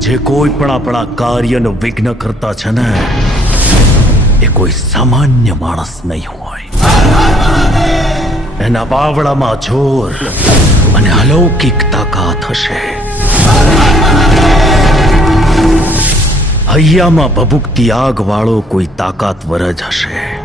જે કોઈ પણ આપણા કાર્યનું વિઘ્ન કરતા છે ને, એ કોઈ સામાન્ય માણસ નહીં હોય. એના બાવળામાં જોર અને અલૌકિક તાકાત હશે. હૈયામાં ભભૂકતી આગ વાળો કોઈ તાકાતવર જ હશે.